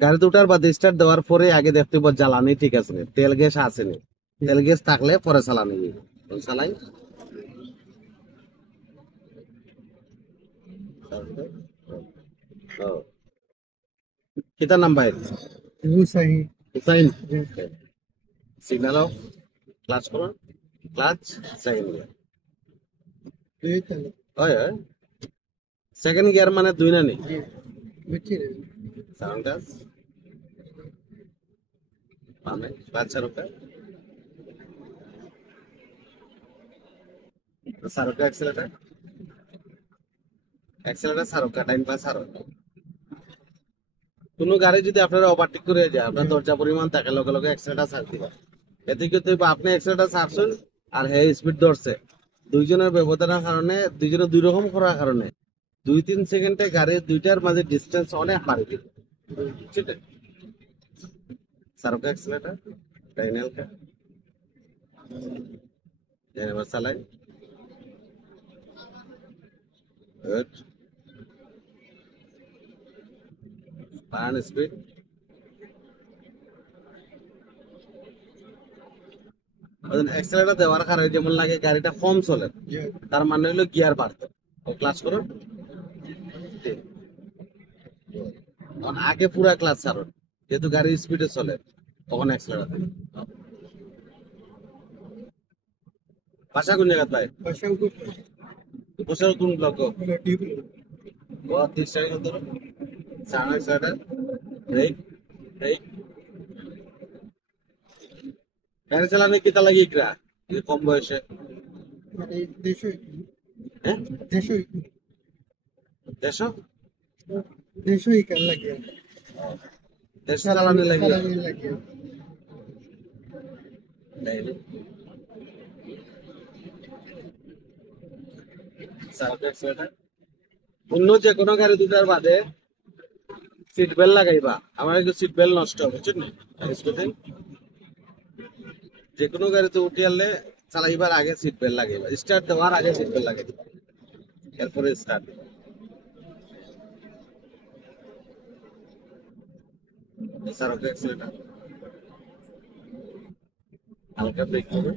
গাড়িতে উঠার বাদে স্টার্ট দেওয়ার পরে আগে দেখতে হবে জ্বালানি ঠিক আছে নি, তেল গ্যাস আছে নি। তেল গ্যাস থাকলে পরে চালানি যাবে। চালাই কিতার নাম ভাই? Hussain. Hussain. Signal off, clutch করুন, ক্লাচ, সেকেন্ড গিয়ার। হয় হয়, সেকেন্ড গিয়ার মানে দুই না নি? সাউন্ড টাচ, বামে, ক্লাচ সারুকা, সারুকা অ্যাক্সেলেটার, অ্যাক্সেলেটার সারুকা, টাইম পাস সারুকা। কোনো গাড়ি যদি আপনারা ওভারটেক করে যায়, আপনার দরজা পরিমাণ থাকে, লগে লগে অ্যাক্সেলেটার ছাড় দিবা। এতে কিন্তু আপনি অ্যাক্সেলেটার ছাড়ছেন আর হে স্পিড ধরছে, দুইজনের ব্যবধানের কারণে, দুইজনের দুই রকম করার কারণে 2-3 সেকেন্ডে গাড়ির দুইটার মাঝে ডিস্টেন্স অনেক বাড়ে দিবে। ঠিক আছে, সারুকা অ্যাক্সেলেটার, ডাইনালকা, এবার চালাই, গুড, বার্ন স্পিড। অ্যাক্সেলেটার দেওয়ার কারণে যেমন লাগে গাড়িটা কম চলে, তার মানে হলো গিয়ার বাড়তো। ক্লাচ করুন, আগে পুরা ক্লাচ ছাড়ুন, যেহেতু গাড়ি স্পিডে চলে তখন অ্যাক্সেলেটার দেবেন। বাসা কোন জায়গা ভাই? বসার কোন ব্লক? ও 30 টাকা কত? Sound accelerator, brake, brake. গাড়ি চালানো কিতা লাগে ইকরা এই কম বয়সে? হ্যাঁ, দেশ দেশ চালানো লাগে। সাউন্ড অ্যাক্সেলেটার, অন্য যে কোনো গাড়ি দুটার বাদে সিট বেল্ট লাগাইবা। আমার একটু সিট বেল্ট নষ্ট হবে, বুঝছেন না? যে কোনো গাড়িতে উঠে আনলে চালাইবার আগে সিট বেল্ট লাগাইবা, স্টার্ট দেওয়ার আগে সিট বেল্ট লাগাই দিবা, এরপরে স্টার্ট। সারক অ্যাক্সিলেটার, হালকা ব্রেক করবে,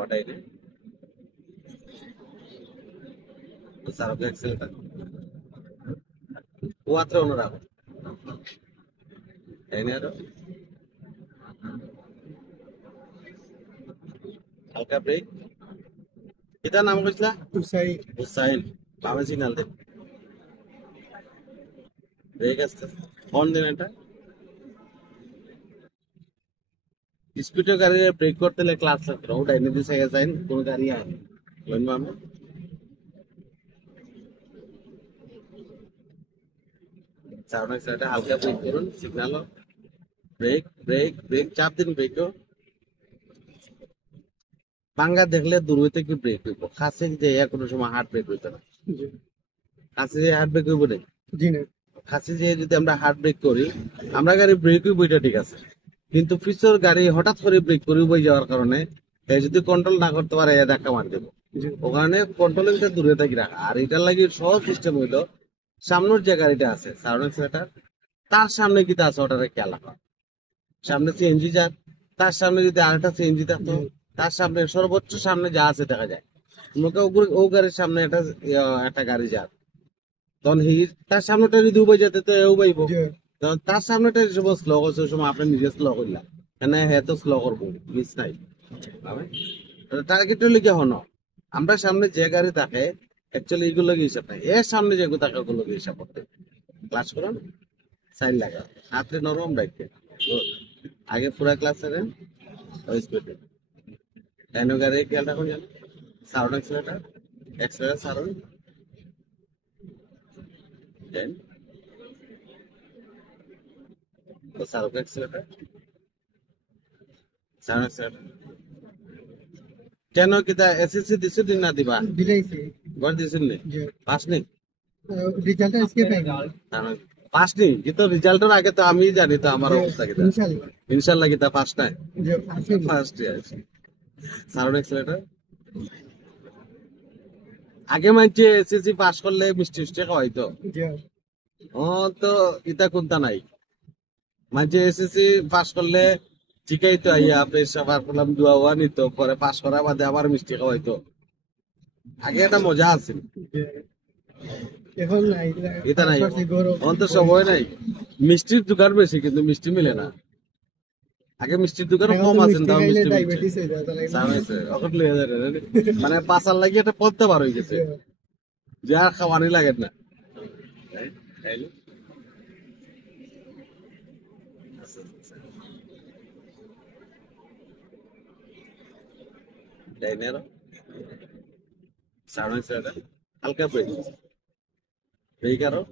ওটাই রে সারক অ্যাক্সিলেটার। ও আত্রে অনুরাগ, তাই না? আরো হালকা ব্রেক। এটা নাম কইছিলা? হুসাইন। বামে সিগন্যাল দেন, ব্রেক আসতে হর্ন দেন। এটা স্পিডের গাড়ি ব্রেক করতে হলে ক্লাস লাগবে, ওটা এনে দিছে গেছেন কোন গাড়ি আয় লইন মামে। সামনে সাইডে হালকা ব্রেক করুন, সিগন্যাল ব্রেক, ব্রেক, ব্রেক চাপ দিন, ব্রেকও পাঙ্গা দেখলে দূর হইতে কি ব্রেক হইব, কাছে যে কোনো সময় হার্ড ব্রেক হইতো না। কাছে যে হার্ড ব্রেক হইব না, কাছে যে যদি আমরা হার্ড ব্রেক করি, আমরা গাড়ি ব্রেক হইব এটা ঠিক আছে, কিন্তু পিছর গাড়ি হঠাৎ করে ব্রেক করে বই যাওয়ার কারণে যদি কন্ট্রোল না করতে পারে ধাক্কা মার দেবো। ওখানে কন্ট্রোলিং দূরে থাকি রাখা। আর এটার লাগে সব সিস্টেম হইলো সামনের যে গাড়িটা আছে সাউন্ড অ্যাক্সিলেটার, তার সামনে কি আছে ওটারে খেয়াল রাখা। সামনে সিএনজি যার, তার সামনে যদি আরেকটা সিএনজি থাকতো, তার সামনে সর্বোচ্চ সামনে যা আছে দেখা যায়। ও গাড়ির সামনে একটা গাড়ি যার, তখন তার সামনেটা যদি উবাই যেতে তো এও বাইব, তখন তার সামনেটা সময় স্লো করছে ওই সময় আপনি নিজে স্লো করলাম, কেন হ্যাঁ তো স্লো করবো, মিস নাই। টার্গেট হলে কি হনো, আমরা সামনে যে গাড়ি থাকে অ্যাকচুয়ালি এগুলো হিসাব নাই, এর সামনে যেগুলো থাকে ওগুলো হিসাব করতে। ক্লাস করুন, সাইন লাগা, হাতে নরম রাখতে, আগে পুরা ক্লাস করেন, ওই স্পিডে কেন গাড়ি খেয়াল রাখুন জানো। সাউন্ড অ্যাক্সিলেটার, অ্যাক্সিলেটার সারুন, দেন সাউন্ড অ্যাক্সিলেটার, সাউন্ড অ্যাক্সিলেটার। কেন কিতা এসএসসি দিছো দিন না দিবা? ঘর দিছিল নি? পাস নেই? পাস নেই কিন্তু রেজাল্টের আগে তো আমি জানি তো আমার অবস্থা কিতা। ইনশাআল্লাহ কিতা পাস নাই, ফার্স্ট ইয়ার সাউন্ড এক্সেলেটার আগে মানছে এসএসসি পাস করলে মিষ্টি মিষ্টি খাওয়াইতো। ও তো ইতা কোনটা নাই, মানছে এসএসসি পাস করলে শিখাইতো আইয়া পেশাবার করলাম দোয়া ওয়া নিত, পরে পাস করা বাদে আবার মিষ্টি খাওয়াইতো। আগে একটা মজা আছে, এখন নাই এটা নাই এখন তো সময় নাই। মিষ্টির দোকান বেশি কিন্তু মিষ্টি মিলে না। আগে মিষ্টির দোকান কম আছে, তাও মিষ্টি ডায়াবেটিস হয়ে যায় তাহলে এখন লইয়া যায় রে। মানে পাশার লাগি একটা পদ্মা বার হয়ে গেছে, যা খাওয়ানি লাগে না। তাই না? সাউন্ড হালকা ব্রেক ব্রেক আরো